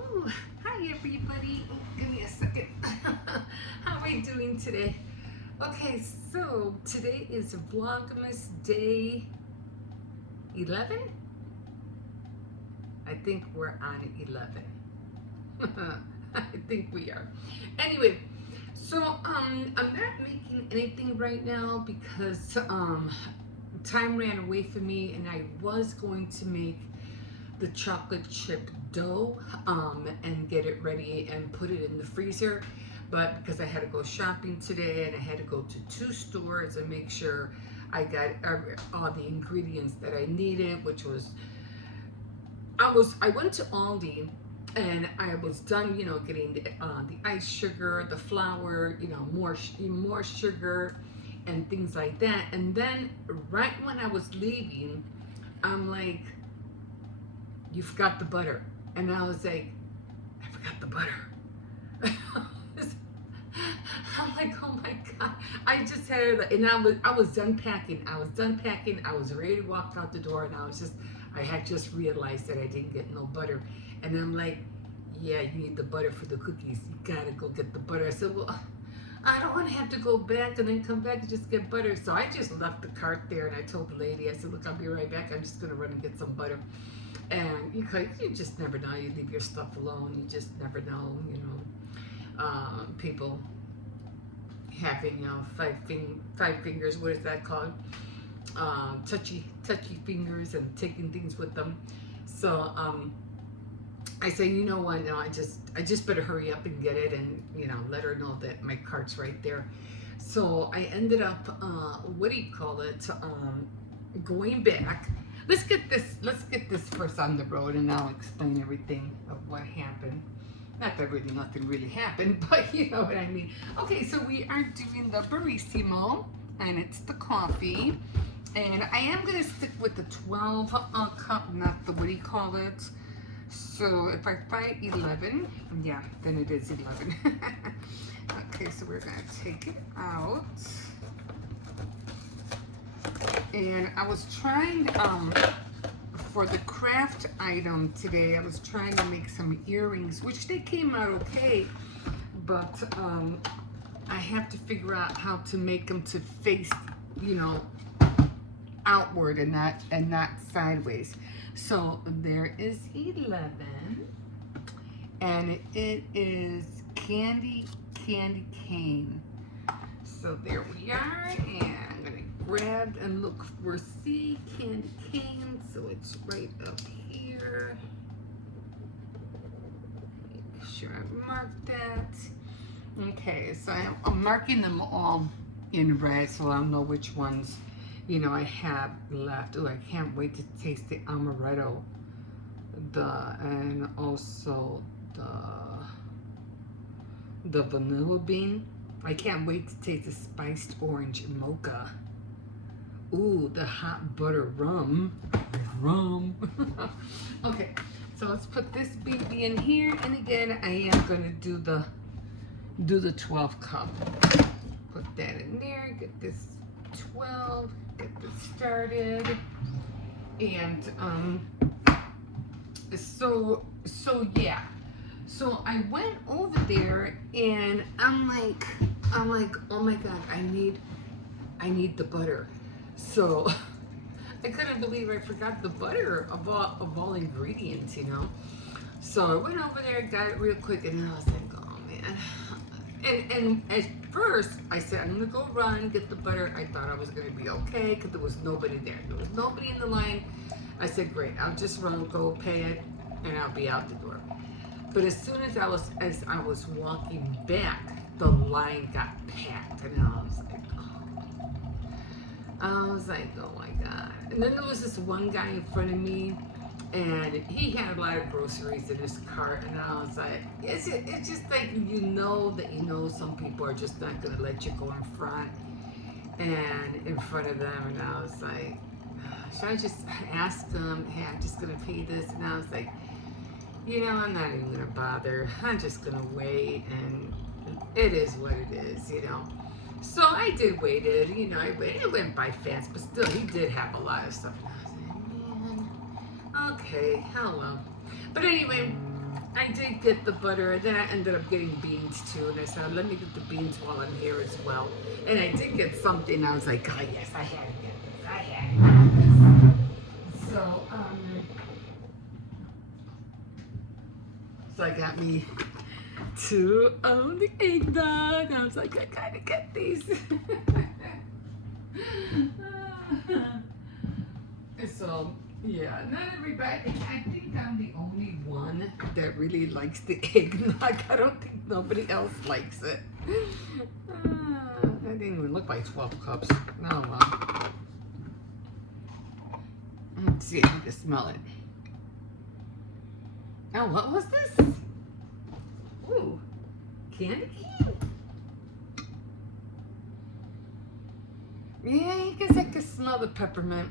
Ooh, hi everybody. Give me a second. How are we doing today? Okay, so today is Vlogmas day 11. I think we're on 11. I think we are. Anyway, so I'm not making anything right now because time ran away from me, and I was going to make the chocolate chip dough and get it ready and put it in the freezer, but because I had to go shopping today and I had to go to 2 stores and make sure I got all the ingredients that I needed, which was I went to Aldi and I was done, getting the ice sugar, the flour, more sugar and things like that. And then right when I was leaving, I'm like, you forgot the butter. And I was like, I forgot the butter. I'm like, oh my God. I just had it, and I was done packing. I was ready to walk out the door, and I had just realized that I didn't get no butter. And I'm like, yeah, you need the butter for the cookies. You gotta go get the butter. I said, well, I don't want to have to go back and then come back and just get butter. So I just left the cart there, and I told the lady, I said, look, I'll be right back. I'm just gonna run and get some butter. And you just never know. You leave your stuff alone. You just never know. People having five fingers. What is that called? Touchy fingers and taking things with them. So I say, you know what? No, I just better hurry up and get it, and let her know that my cart's right there. So I ended up going back. Let's get this first on the road, and I'll explain everything of what happened. Not that really nothing really happened, but you know what I mean. Okay, so we are doing the Barissimo, and it's the coffee. And I am going to stick with the 12 cup, not the, So if I find 11, yeah, then it is 11. Okay, so we're going to take it out. And I was trying, for the craft item today, I was trying to make some earrings, which they came out okay, but I have to figure out how to make them to face, outward and not sideways. So there is 11, and it is candy cane. So there we are, and I'm gonna grab and look for C candy cane. So it's right up here. Make sure I mark that. Okay, so I'm marking them all in red, so I'll know which ones I have left. Oh, I can't wait to taste the amaretto, and also the vanilla bean. I can't wait to taste the spiced orange mocha. Ooh, the hot butter rum. Okay, so let's put this baby in here, and again, I am gonna do the 12 cup. Put that in there. Get this 12. Get this started. And so yeah. So I went over there, and I'm like, oh my God, I need the butter. So I couldn't believe I forgot the butter of all ingredients, So I went over there, got it real quick, and then I was like, oh man. And at first I said, I'm gonna go run, get the butter. I thought I was gonna be okay because there was nobody there. There was nobody in the line. I said, great, I'll just run, go pay it, and I'll be out the door. But as soon as I was walking back, the line got packed, and I was like, oh my God. And then there was this one guy in front of me, and he had a lot of groceries in his cart, and I was like, it's just like, that some people are just not gonna let you go in front of them, and I was like, should I just ask them, hey, I'm just gonna pay this? And I was like, I'm not even gonna bother. I'm just gonna wait, and it is what it is, So I did wait it, I waited. It went by fast, but still, he did have a lot of stuff. And I was like, man, okay, hello. But anyway, I did get the butter, and then I ended up getting beans too. And I said, let me get the beans while I'm here as well. And I did get something. I was like, oh yes, I had to get this. I had to get this. So I got me two of the eggnog. I was like, I gotta get these. So yeah, not everybody. I think I'm the only one that really likes the eggnog. I don't think nobody else likes it. That didn't even look like 12 cups. Oh well. Let's see if I can smell it. Oh, what was this? Ooh, candy cane? Yeah, I guess I can smell the peppermint.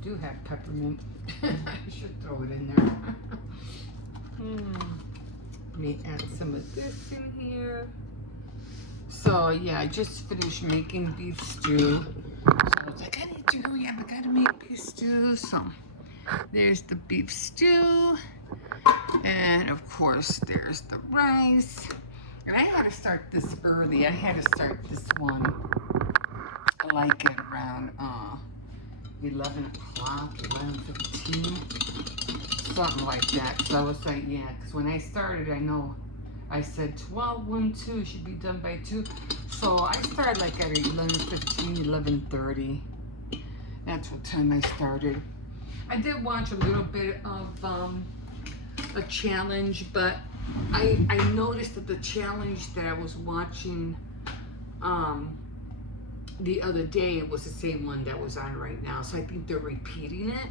Do have peppermint. I should throw it in there. Let me add some of this in here. So yeah, I just finished making beef stew. So I was like, I need to hurry up. I gotta make beef stew. So there's the beef stew. And of course, there's the rice. And I had to start this early. I had to start this one like at around 11 o'clock, 11:15, something like that. So I was like, yeah, because when I started, I know I said 12, 1, 2 should be done by 2. So I started like at 11:15, 11:30. That's what time I started. I did watch a little bit of a challenge, but I noticed that the challenge that I was watching the other day was the same one that was on right now. So I think they're repeating it.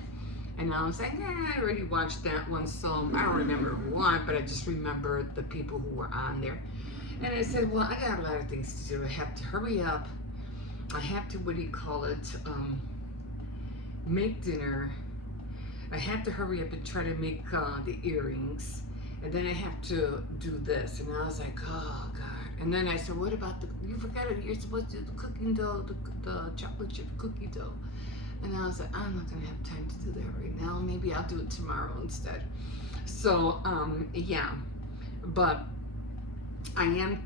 And I was like, I already watched that one, so I don't remember who won, but I just remember the people who were on there. And I said, well, I got a lot of things to do. I have to hurry up. I have to, what do you call it, make dinner. I have to hurry up and try to make the earrings. And then I have to do this. And I was like, oh, God. And then I said, what about you forgot it, you're supposed to do the cooking dough, the chocolate chip cookie dough. And I was like, I'm not gonna have time to do that right now. Maybe I'll do it tomorrow instead. So, yeah. But I am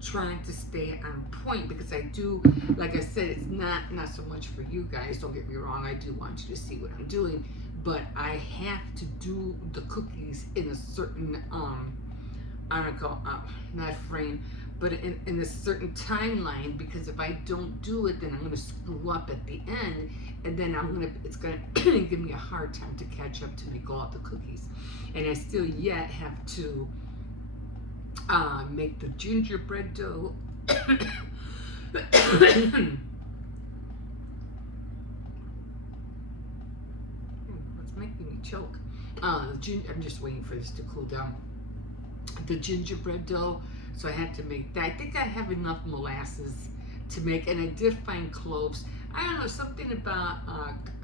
trying to stay on point because I do, like I said, it's not so much for you guys, don't get me wrong. I do want you to see what I'm doing. But I have to do the cookies in a certain I don't know, not frame, but in a certain timeline, because if I don't do it, then I'm going to screw up at the end, and then it's going to give me a hard time to catch up to make all the cookies. And I still yet have to make the gingerbread dough. What's making me choke? I'm just waiting for this to cool down. The gingerbread dough, so I had to make that. I think I have enough molasses to make, and I did find cloves. I don't know, something about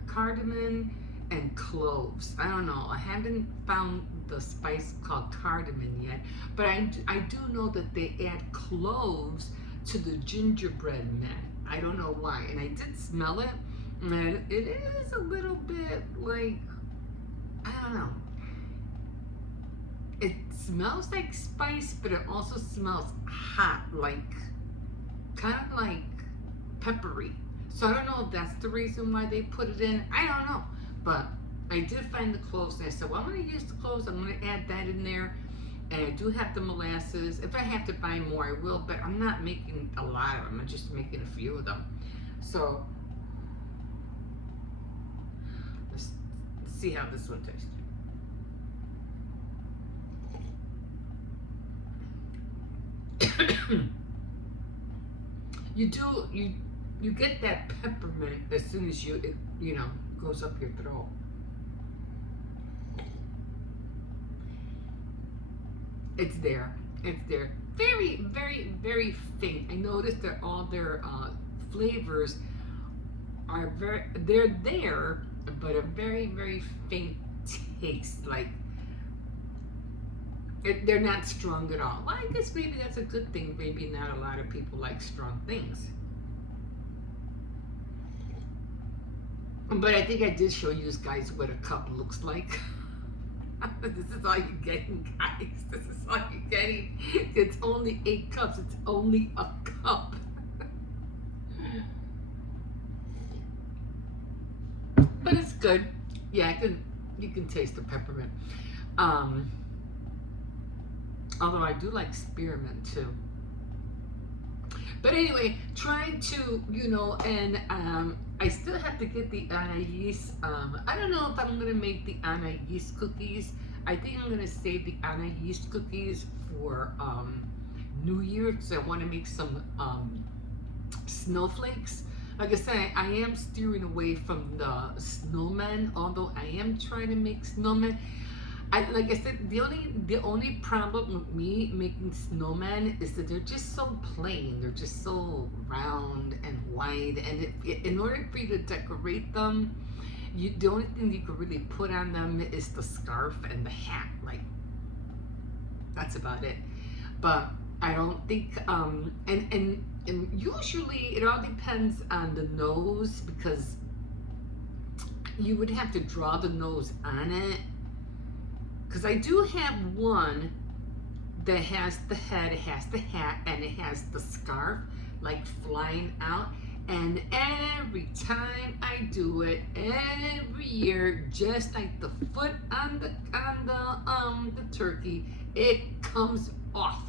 cardamom and cloves. I don't know. I haven't found the spice called cardamom yet, but I do know that they add cloves to the gingerbread man. I don't know why, and I did smell it, and it is a little bit like, I don't know. It smells like spice, but it also smells hot, like, kind of like peppery. So I don't know if that's the reason why they put it in. I don't know. But I did find the cloves, and I said, well, I'm going to use the cloves. I'm going to add that in there. And I do have the molasses. If I have to buy more, I will, but I'm not making a lot of them. I'm just making a few of them. So let's see how this one tastes. You get that peppermint as soon as it goes up your throat. It's there. Very, very, very faint. I noticed that all their flavors are they're there, but a very, very faint taste. Like, they're not strong at all. Well, I guess maybe that's a good thing. Maybe not a lot of people like strong things. But I think I did show you guys what a cup looks like. This is all you're getting, guys. This is all you're getting. It's only 8 cups. It's only a cup. But it's good. Yeah, you can taste the peppermint. Although I do like spearmint too. But anyway, trying to, and I still have to get the anais. I don't know if I'm going to make the anais cookies. I think I'm going to save the anais cookies for New Year, because I want to make some snowflakes. Like I said, I am steering away from the snowmen, although I am trying to make snowmen. Like I said, the only problem with me making snowmen is that they're just so plain. They're just so round and wide, and in order for you to decorate them, the only thing you could really put on them is the scarf and the hat. Like, that's about it. But I don't think and usually it all depends on the nose, because you would have to draw the nose on it. Because I do have one that has the head, it has the hat, and it has the scarf like flying out. And every time I do it, every year, just like the foot on the turkey, it comes off.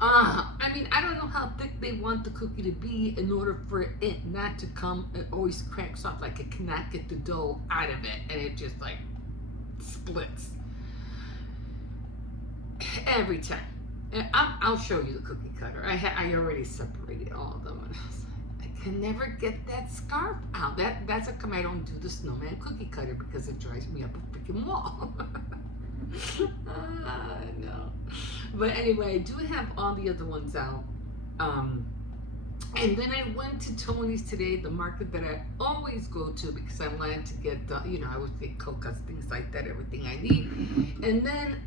I mean, I don't know how thick they want the cookie to be in order for it not to come. It always cracks off, like it cannot get the dough out of it, and it just like splits every time. And I'll show you the cookie cutter. I already separated all of them, and I can never get that scarf out. That's how come I don't do the snowman cookie cutter, because it drives me up a freaking wall. No. But anyway, I do have all the other ones out. And then I went to Tony's today, the market that I always go to, because I wanted to get the, I always get coconuts, things like that, everything I need. And then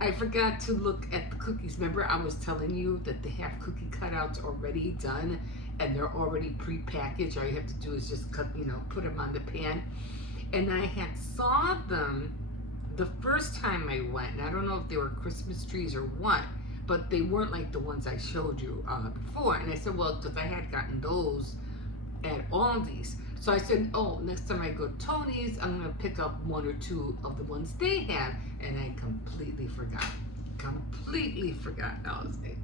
I forgot to look at the cookies. Remember, I was telling you that they have cookie cutouts already done, and they're already pre-packaged. All you have to do is just cut, put them on the pan. And I had saw them the first time I went, and I don't know if they were Christmas trees or what, but they weren't like the ones I showed you before. And I said, well, because I had gotten those at Aldi's. So I said, oh, next time I go to Tony's, I'm going to pick up 1 or 2 of the ones they have. And I completely forgot. Completely forgot. I was like,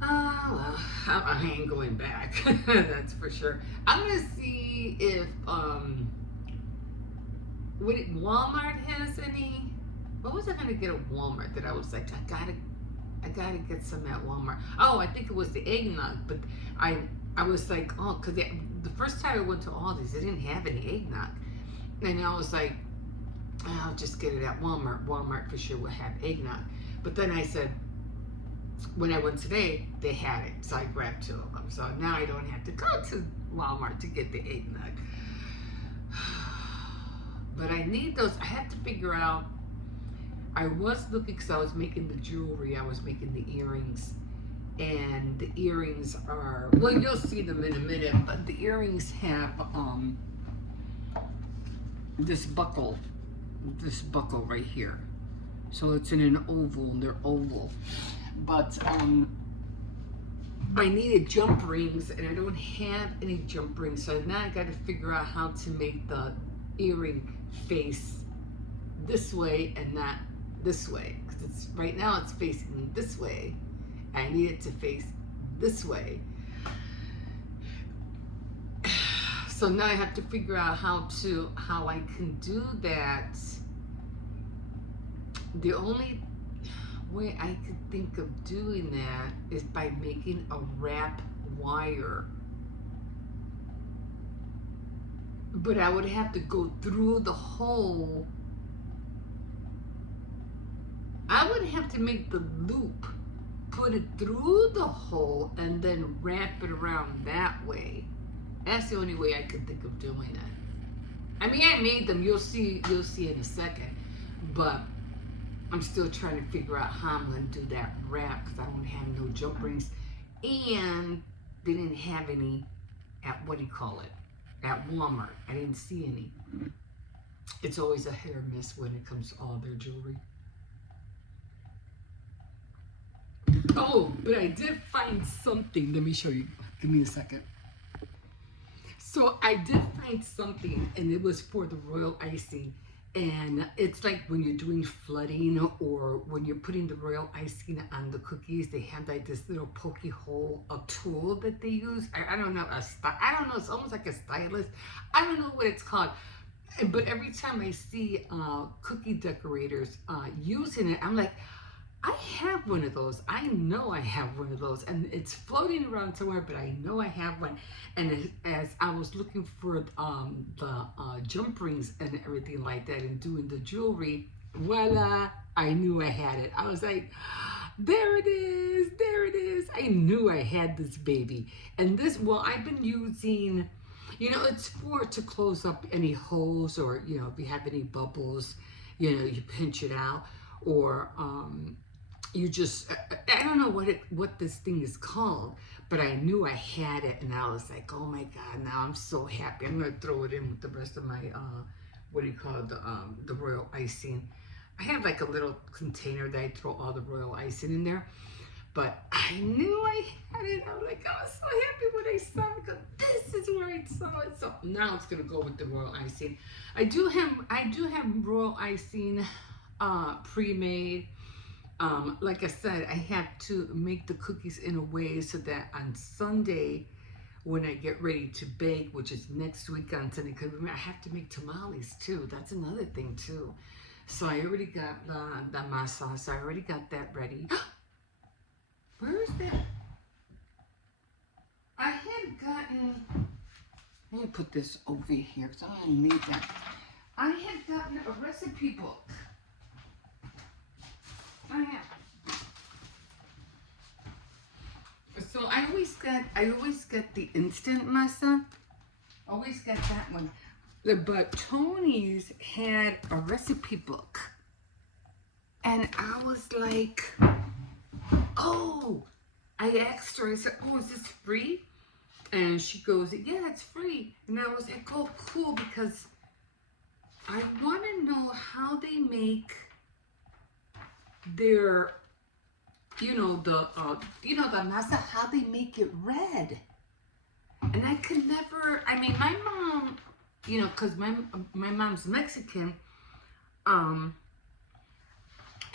well, I ain't going back. That's for sure. I'm going to see if Walmart has any. What was I gonna get at Walmart that I was like, I gotta get some at Walmart? Oh, I think it was the eggnog, but I was like, oh, because the first time I went to Aldi's, they didn't have any eggnog, and I was like, I'll just get it at Walmart. Walmart for sure will have eggnog. But then I said, when I went today, they had it, so I grabbed 2 of them. So now I don't have to go to Walmart to get the eggnog. But I need those. I have to figure out. I was looking, because I was making the jewelry, I was making the earrings, and the earrings are, well, you'll see them in a minute, but the earrings have this buckle right here. So it's in an oval, and they're oval. But I needed jump rings, and I don't have any jump rings, so now I got to figure out how to make the earring face this way and not this way, because right now it's facing this way. I need it to face this way. So now I have to figure out how I can do that. The only way I could think of doing that is by making a wrap wire. But I would have to go through the hole. I would have to make the loop, put it through the hole, and then wrap it around that way. That's the only way I could think of doing it. I mean, I made them. You'll see in a second. But I'm still trying to figure out how I'm going to do that wrap, because I don't have no jump rings, and they didn't have any at what do you call it? At Walmart. I didn't see any. It's always a hit or miss when it comes to all their jewelry. Oh, but I did find something. Let me show you. Give me a second. So I did find something, and it was for the royal icing. And it's like when you're doing flooding or when you're putting the royal icing on the cookies, they have like this little pokey hole, a tool that they use. I don't know, I don't know, it's almost like a stylus. I don't know what it's called. But every time I see cookie decorators using it, I'm like, I have one of those. I know I have one of those, and it's floating around somewhere, but I know I have one. And as I was looking for the jump rings and everything like that and doing the jewelry, voila, I knew I had it. I was like, there it is, there it is. I knew I had this baby. And this, well, I've been using, you know, it's for to close up any holes, or, you know, if you have any bubbles, you know, you pinch it out, or you just, I don't know what this thing is called, but I knew I had it, and I was like, oh my God, now I'm so happy. I'm gonna throw it in with the rest of my, what do you call it, the royal icing. I have like a little container that I throw all the royal icing in there, but I knew I had it. I was like, I was so happy when I saw it, because this is where I saw it. So now it's gonna go with the royal icing. I do have royal icing pre-made. Like I said, I have to make the cookies in a way so that on Sunday, when I get ready to bake, which is next week on Sunday, because I have to make tamales too. That's another thing too. So I already got the masa, so I already got that ready. Where is that? I had gotten, let me put this over here, because I'm going to need that. I had gotten a recipe book. I have. So I always get the instant masa. Always get that one. But Tony's had a recipe book. And I was like, oh, I asked her, I said, oh, is this free? And she goes, yeah, it's free. And I was like, oh, cool, because I want to know how they make their, you know, the masa, how they make it red. And I could never, I mean, my mom, you know, because my mom's Mexican,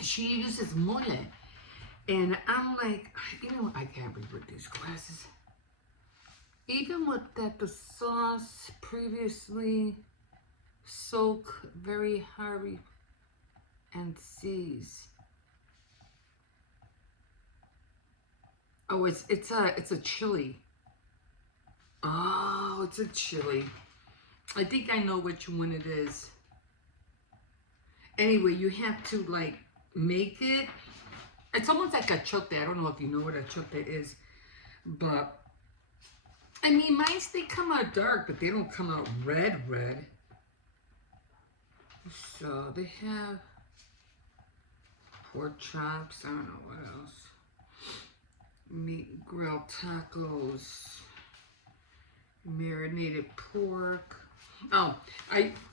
she uses mole. And I'm like, you know, I can't read with these glasses. Even with that, the sauce previously soak very hard and seize. Oh, it's a chili. Oh, it's a chili. I think I know which one it is. Anyway, you have to like make it. It's almost like a chote. I don't know if you know what a chote is, but I mean, mine, they come out dark, but they don't come out red. So they have pork chops. I don't know what else. Meat grilled tacos, marinated pork. Oh,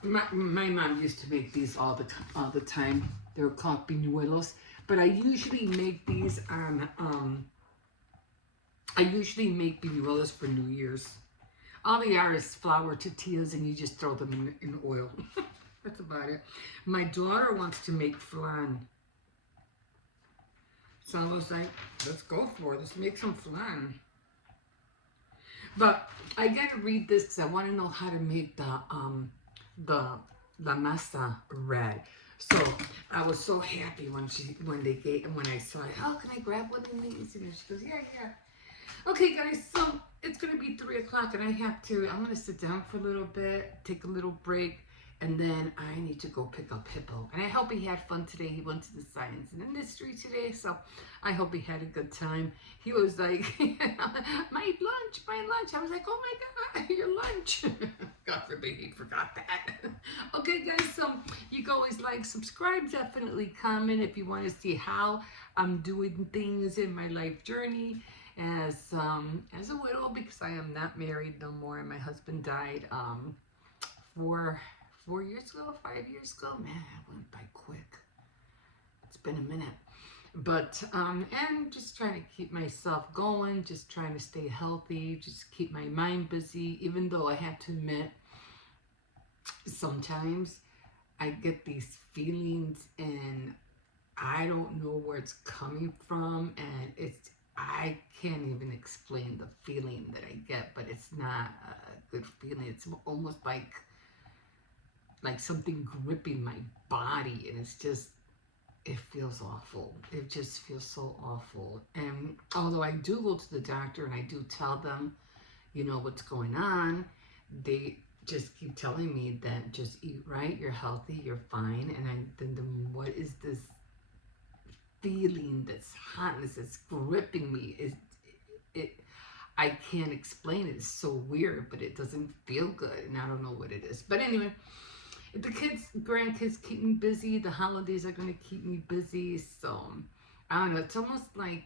my mom used to make these all the time. They were called piñuelos, but I usually make these on I usually make piñuelos for New Year's. All they are is flour tortillas, and you just throw them in oil. That's about it. My daughter wants to make flan. So I was like, let's go for it. Let's make some flan. But I gotta read this because I want to know how to make the masa red. So I was so happy when I saw it. Oh, can I grab one of these? And she goes, yeah. Okay, guys. So it's gonna be 3 o'clock, and I'm gonna sit down for a little bit, take a little break. And then I need to go pick up Hippo. And I hope he had fun today. He went to the science and industry today. So I hope he had a good time. He was like, my lunch. I was like, oh my God, your lunch. God forbid he forgot that. Okay, guys. So you can always like, subscribe, definitely comment if you want to see how I'm doing things in my life journey. as a widow because I am not married no more, and my husband died 4 years ago, 5 years ago. Man, it went by quick. It's been a minute. But and just trying to keep myself going, just trying to stay healthy, just keep my mind busy, even though I have to admit sometimes I get these feelings and I don't know where it's coming from, and I can't even explain the feeling that I get, but it's not a good feeling. It's almost like something gripping my body, and it feels awful. It just feels so awful. And although I do go to the doctor and I do tell them, what's going on, they just keep telling me that just eat right, you're healthy, you're fine. And then what is this feeling, this hotness that's gripping me? It I can't explain it. It's so weird, but it doesn't feel good, and I don't know what it is. But anyway, the grandkids keep me busy. The holidays are going to keep me busy. So, I don't know. It's almost like,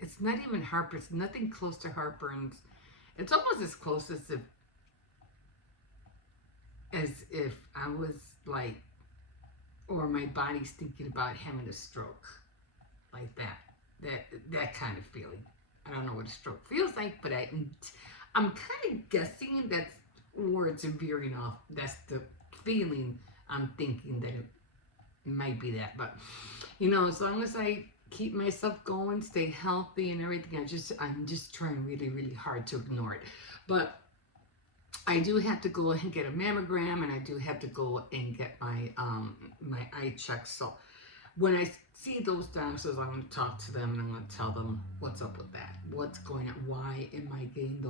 it's not even heartburn. It's nothing close to heartburn. It's almost as close as if I was like, or my body's thinking about having a stroke. Like that kind of feeling. I don't know what a stroke feels like, but I'm kind of guessing that's where it's veering off. That's the feeling I'm thinking that it might be that. But as long as I keep myself going, stay healthy and everything, I'm just trying really, really hard to ignore it. But I do have to go and get a mammogram, and I do have to go and get my my eye check. So when I see those doctors, I'm going to talk to them and I'm going to tell them what's up with that. What's going on? Why am I getting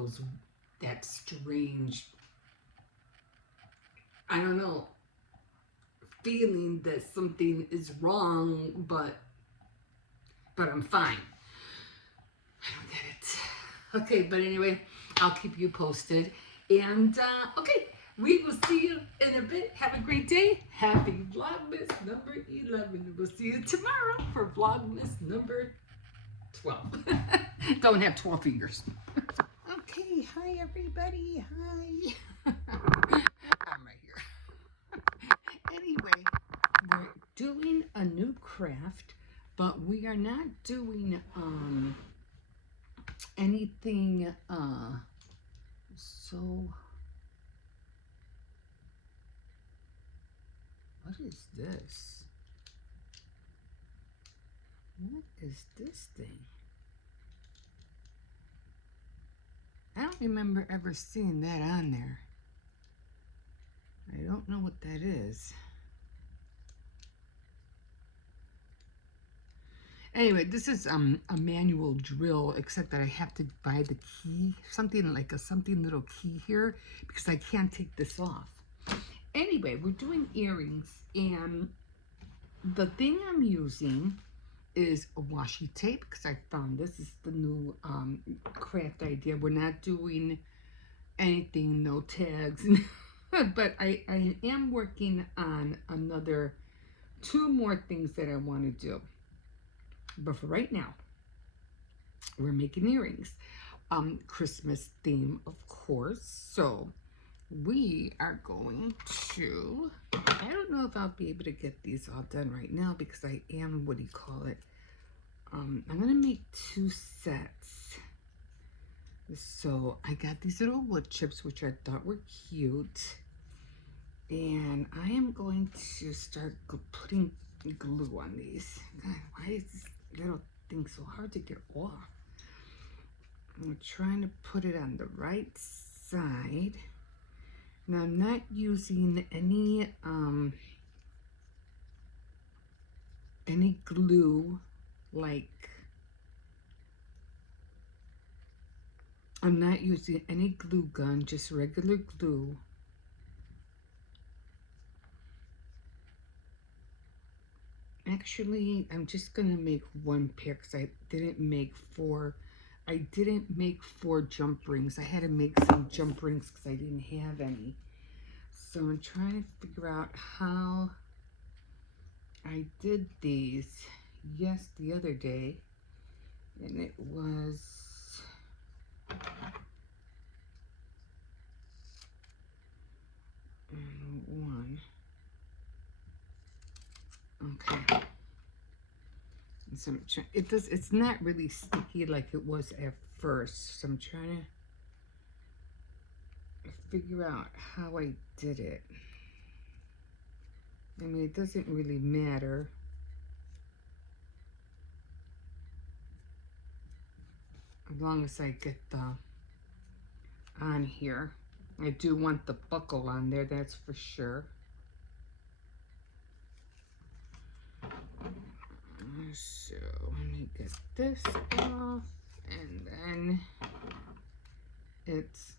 that strange, I don't know, feeling that something is wrong, but I'm fine. I don't get it. Okay, but anyway, I'll keep you posted. And okay, we will see you in a bit. Have a great day. Happy Vlogmas number 11. We'll see you tomorrow for Vlogmas number 12. Don't have 12 fingers. Okay, hi everybody. Hi. I'm right here. Anyway, we're doing a new craft, but we are not doing anything so what is this? What is this thing? I don't remember ever seeing that on there. I don't know what that is. Anyway, this is a manual drill, except that I have to buy the key, something little key here, because I can't take this off. Anyway, we're doing earrings, and the thing I'm using is a washi tape, because I found this is the new craft idea. We're not doing anything, no tags, but I am working on two more things that I want to do. But for right now, we're making earrings. Christmas theme, of course. So we are going to, I don't know if I'll be able to get these all done right now because I am, I'm going to make 2 sets. So I got these little wood chips, which I thought were cute. And I am going to start putting glue on these. God, why is this little thing so hard to get off? I'm trying to put it on the right side. Now I'm not using any glue, like I'm not using any glue gun, just regular glue. Actually, I'm just gonna make 1 pair because I didn't make 4 jump rings. I had to make some jump rings because I didn't have any. So I'm trying to figure out how I did these. Yes, the other day. and it was one. Okay. So it's not really sticky like it was at first. So I'm trying to figure out how I did it. I mean, it doesn't really matter. As long as I get the on here. I do want the buckle on there, that's for sure. So let me get this off, and then it's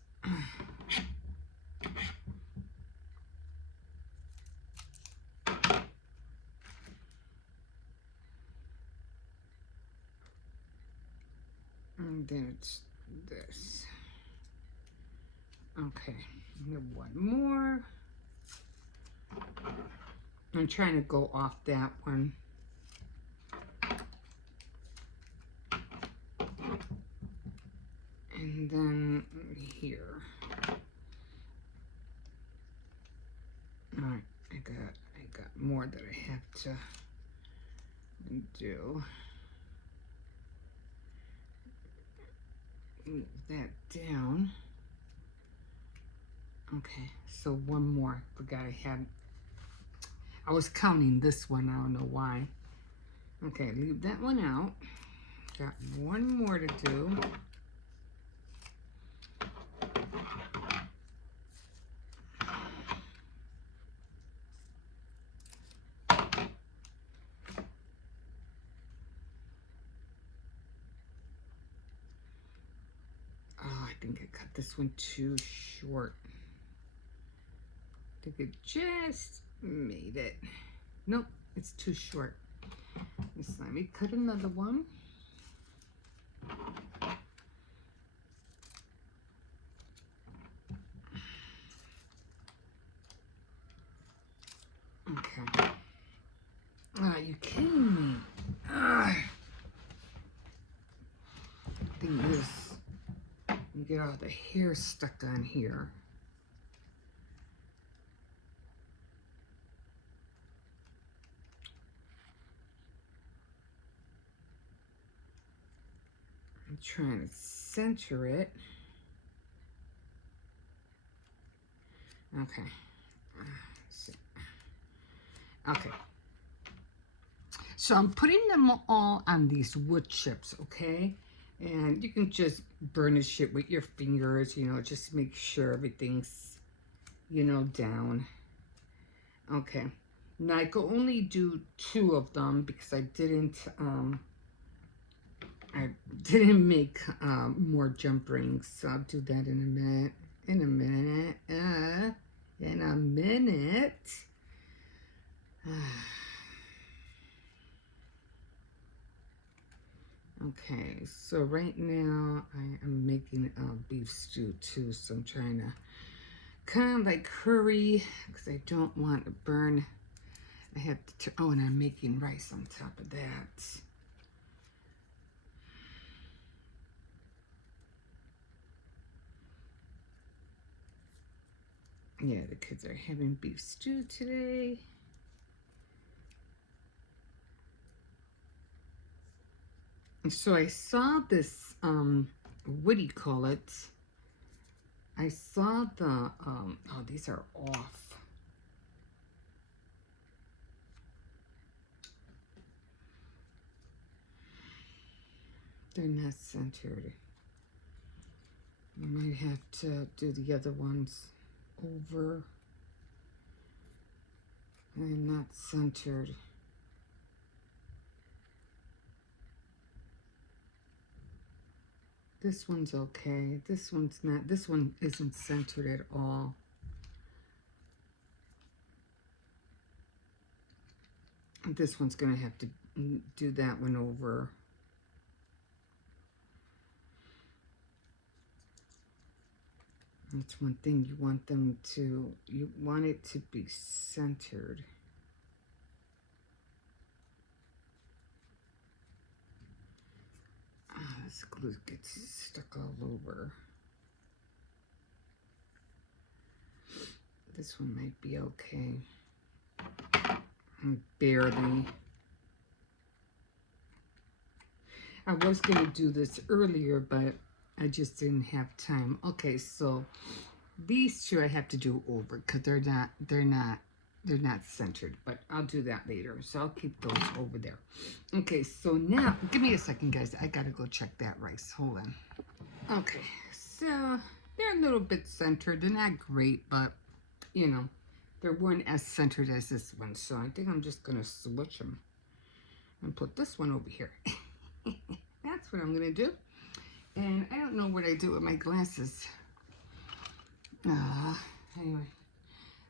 and then it's this. Okay, one more. I'm trying to go off that one. And then here. All right, I got more that I have to do. Move that down. Okay, so one more. Forgot I was counting this one, I don't know why. Okay, leave that one out. Got one more to do. Oh, I think I cut this one too short. I think it just made it. Nope, it's too short. Just let me cut another one. Okay. Are you kidding me? Thing is, you get all the hair stuck on here. I'm trying to center it. Okay. Okay. So I'm putting them all on these wood chips, okay? And you can just burnish it with your fingers, you know, just make sure everything's, you know, down. Okay. Now I could only do 2 of them because I didn't make more jump rings. So I'll do that in a minute. In a minute. In a minute. Okay, so right now I am making beef stew too, so I'm trying to kind of like hurry because I don't want to burn. I have to, oh, and I'm making rice on top of that. Yeah, the kids are having beef stew today. So I saw this, what do you call it? I saw the, oh, these are off. They're not centered. I might have to do the other ones over. And not centered. This one's okay. This one's not. This one isn't centered at all. This one's gonna have to do that one over. That's one thing you want them to, you want it to be centered. this glue gets stuck all over. This one might be okay. Barely. I was going to do this earlier, but I just didn't have time. Okay, so these two I have to do over because they're not centered, but I'll do that later. So I'll keep those over there. Okay, so now give me a second, guys. I gotta go check that rice. Hold on. Okay, so they're a little bit centered. They're not great, but you know, they weren't as centered as this one. So I think I'm just gonna switch them and put this one over here. That's what I'm gonna do. And I don't know what I do with my glasses. Anyway,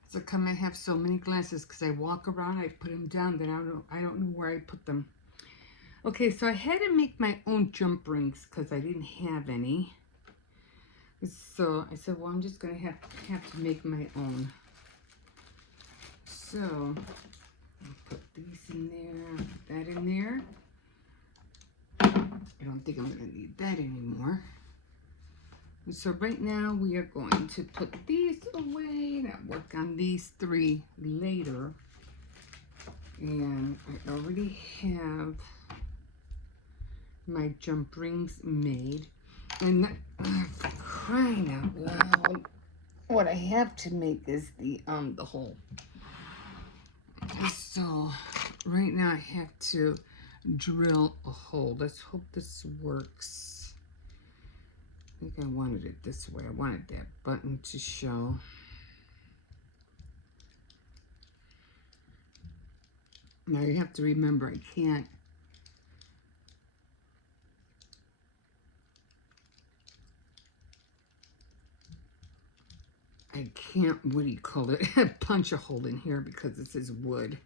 so come I have so many glasses because I walk around, I put them down, then I don't know where I put them. Okay, so I had to make my own jump rings because I didn't have any. So I said, well, I'm just gonna have to make my own. So I'll put these in there, that in there. I don't think I'm gonna need that anymore. So right now we are going to put these away and I'll work on these three later. And I already have my jump rings made. And for crying out loud, what I have to make is the hole. So right now I have to drill a hole. Let's hope this works. I think I wanted it this way. I wanted that button to show. Now you have to remember, I can't what do you call it, punch a hole in here because this is wood.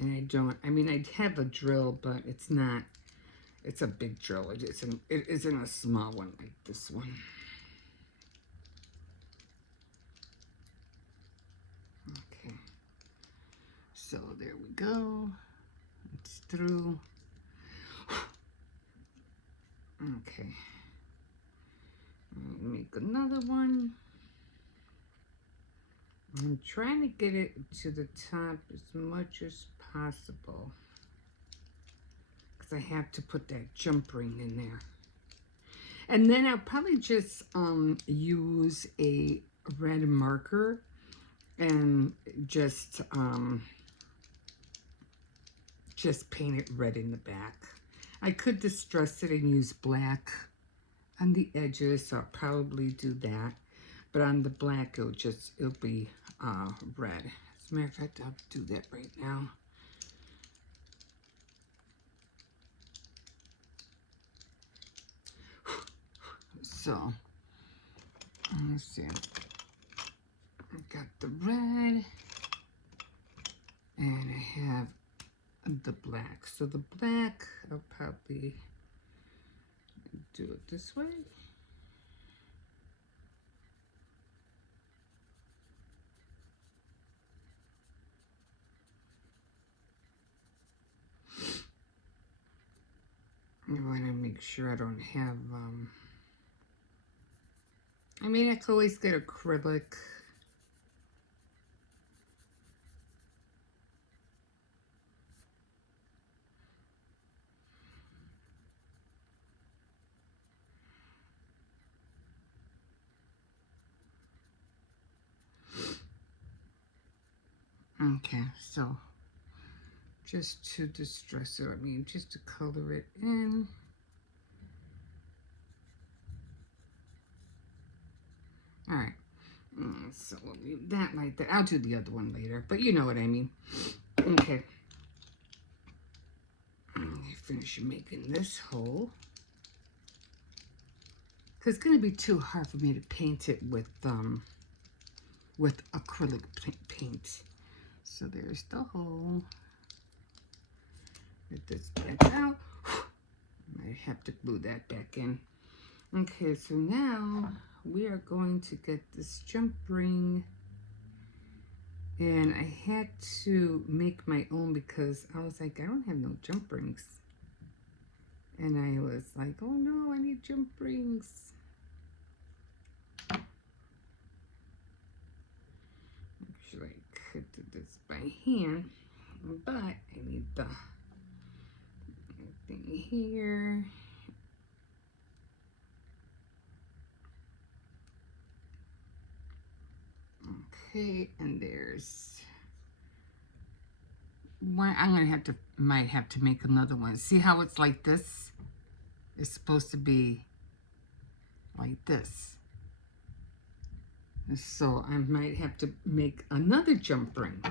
And I mean, I have a drill, but it's a big drill. It isn't a small one like this one. Okay. So there we go. It's through. Okay. Make another one. I'm trying to get it to the top as much as possible because I have to put that jump ring in there. And then I'll probably just use a red marker and just paint it red in the back. I could distress it and use black on the edges, so I'll probably do that. But on the black, it'll be red. As a matter of fact, I'll do that right now. So, let's see. I got the red, and I have the black. So the black, I'll probably do it this way. I want to make sure I don't have, I mean, I could always get acrylic. Okay, so just to distress it, I mean, just to color it in. All right, so we'll leave that like that. I'll do the other one later, but you know what I mean. Okay, I finish making this hole. Because it's going to be too hard for me to paint it with acrylic paint. So there's the hole. Get this back out. I have to glue that back in. Okay, so now we are going to get this jump ring, and I had to make my own because I was like, I don't have no jump rings. And I was like, oh no, I need jump rings. Actually, I could do this by hand, but I need the thing here. Okay, and there's one. I'm gonna have to, might have to make another one. See how it's like this? It's supposed to be like this. So I might have to make another jump ring.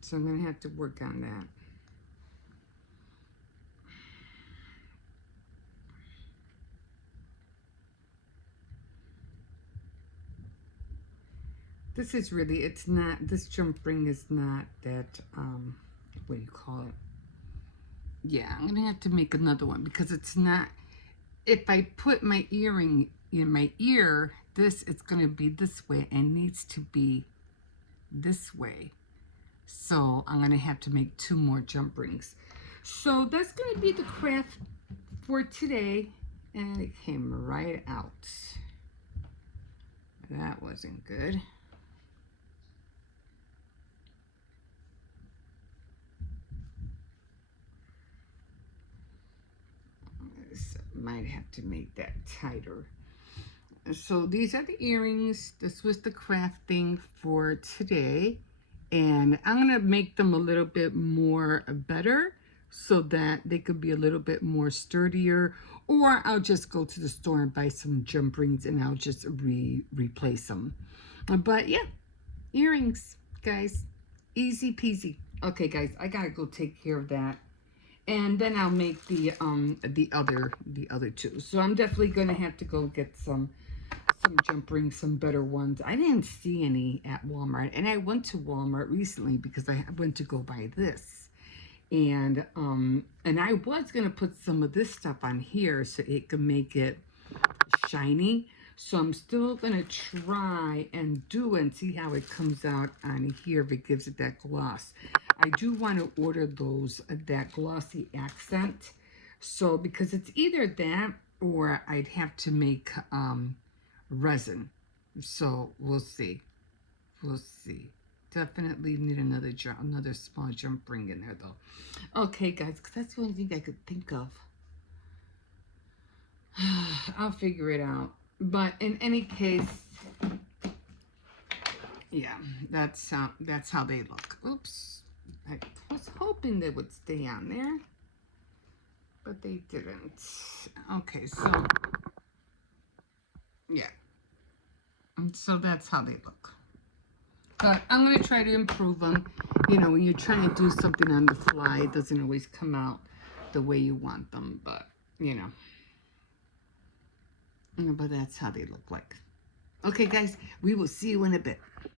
So I'm gonna have to work on that. This is really, it's not, this jump ring is not that, what do you call it? Yeah, I'm gonna have to make another one because it's not, if I put my earring in my ear, it's gonna be this way and needs to be this way. So I'm gonna have to make 2 more jump rings. So that's gonna be the craft for today. And it came right out. That wasn't good. So might have to make that tighter. So these are the earrings. This was the crafting for today. And I'm gonna make them a little bit more better so that they could be a little bit more sturdier, or I'll just go to the store and buy some jump rings and I'll just replace them. But yeah, earrings, guys, easy peasy. Okay, guys, I gotta go take care of that, and then I'll make the other 2. So I'm definitely gonna have to go get some jump rings, some better ones. I didn't see any at Walmart, and I went to Walmart recently because I went to go buy this, and I was gonna put some of this stuff on here so it can make it shiny. So I'm still gonna try and do and see how it comes out on here, if it gives it that gloss. I do want to order those, that glossy accent. So because it's either that or I'd have to make resin. So we'll see. We'll see. Definitely need another small jump ring in there though. Okay, guys, because that's the only thing I could think of. I'll figure it out. But in any case, yeah, that's how they look. Oops. I was hoping they would stay on there, but they didn't. Okay, so yeah. And so that's how they look. But I'm going to try to improve them. You know, when you're trying to do something on the fly, it doesn't always come out the way you want them. But, you know. But that's how they look like. Okay, guys, we will see you in a bit.